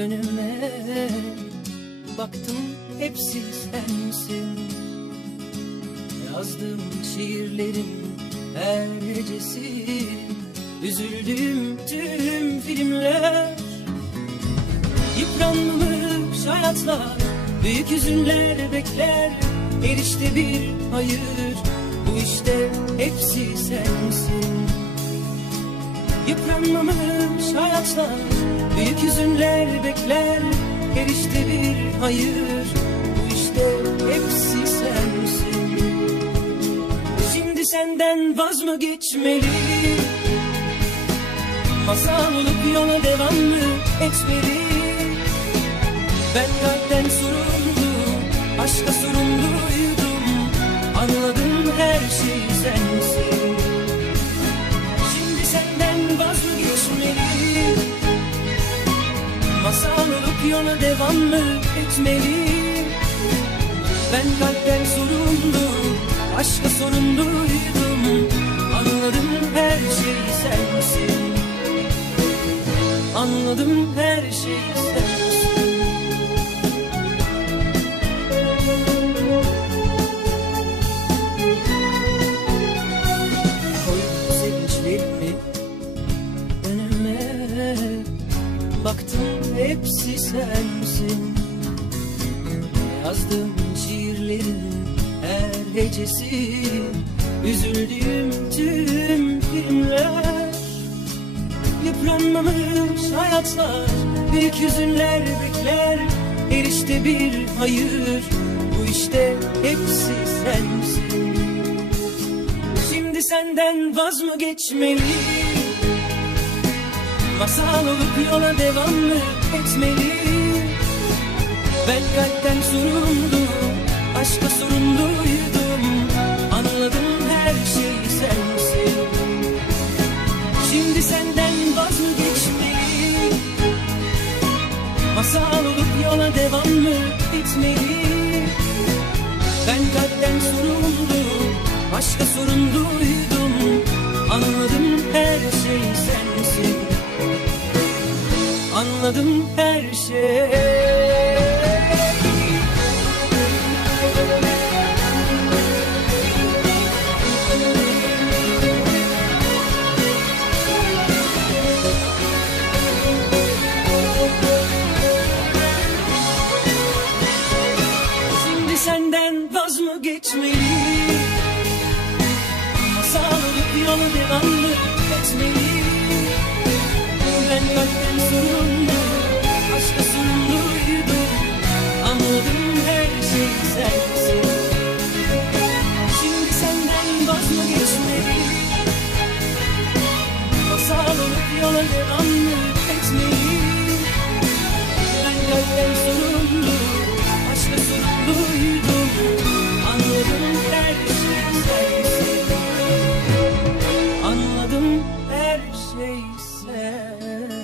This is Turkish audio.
önüme Baktım hepsi sensin. Yazdığım şiirlerin her gecesi. Üzüldüğüm tüm filmler. Yıpranmış hayatlar Büyük hüzünler bekler. Her işte bir hayır Bu işte hepsi sensin. Yıpranmamış hayatlar Büyük hüzünler bekler Her işte bir hayır. Bu işte hepsi sensin. Şimdi senden vaz mı geçmeli? Masal olup yola devam yola devam mı etmeli? Ben kalpten sorumlu Aşka sorumluydum Anladım her şey sensin. Anladım her şey sensin. Koy sevinçlerimi önüme? Baktım hepsi sensin. Yazdığım şiirlerin her gecesi. Üzüldüğüm tüm filmler. Yıpranmamış hayatlar Büyük hüzünler bekler. Her işte bir hayır Bu işte hepsi sensin. Şimdi senden vaz mı geçmeli Masal olup yola devam mı etmeli? Ben kalpten sorumlu Aşka sorumluydum Anladım her şey sensin. Şimdi senden vaz mı geçmeli Masal olup yola devam mı etmeli? Ben kalpten sorumlu Aşka sorumluydum Anladım her şey sensin Anladım her şey. Şimdi senden vaz mı geçmeli Masal olup yola devam mı etmeli Ben kalpten said.